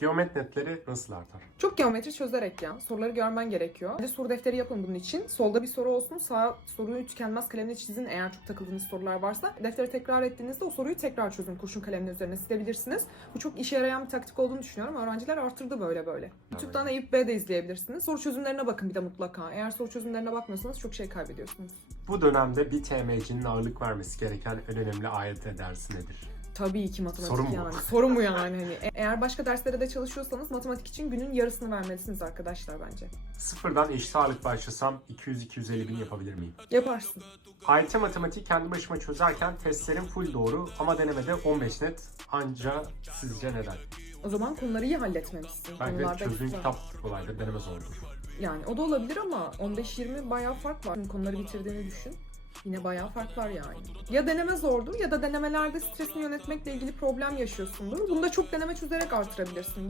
Geomet netleri nasıl artar? Çok geometri çözerek ya. Soruları görmen gerekiyor. Bir de soru defteri yapın bunun için. Solda bir soru olsun. Sağ soruyu tükenmez kalemle çizin eğer çok takıldığınız sorular varsa. Defteri tekrar ettiğinizde o soruyu tekrar çözün. Kurşun kalemle üzerine silebilirsiniz. Bu çok işe yarayan bir taktik olduğunu düşünüyorum. Öğrenciler artırdı böyle böyle. YouTube'dan Eyüp B de izleyebilirsiniz. Soru çözümlerine bakın bir de mutlaka. Eğer soru çözümlerine bakmıyorsanız çok şey kaybediyorsunuz. Bu dönemde bir TMC'nin ağırlık vermesi gereken en önemli AYT dersi nedir? Tabii ki matematik Soru mu bu? yani. Soru mu yani? Hani e- eğer başka derslere de çalışıyorsanız matematik için günün yarısını vermelisiniz arkadaşlar bence. Sıfırdan eşit ağırlık başlasam 200-250 bin yapabilir miyim? Yaparsın. AYT matematiği kendi başıma çözerken testlerim full doğru ama denemede 15 net. Anca sizce neden? O zaman konuları iyi halletmemişsin. De Konularda çözdüğün ekstra. kitap kolaydır, deneme zordur. Yani o da olabilir ama 15-20 bayağı fark var. Konuları bitirdiğini düşün. Yine bayağı fark var yani. Ya deneme zordur ya da denemelerde stresini yönetmekle ilgili problem yaşıyorsundur. Bunu da çok deneme çözerek artırabilirsin.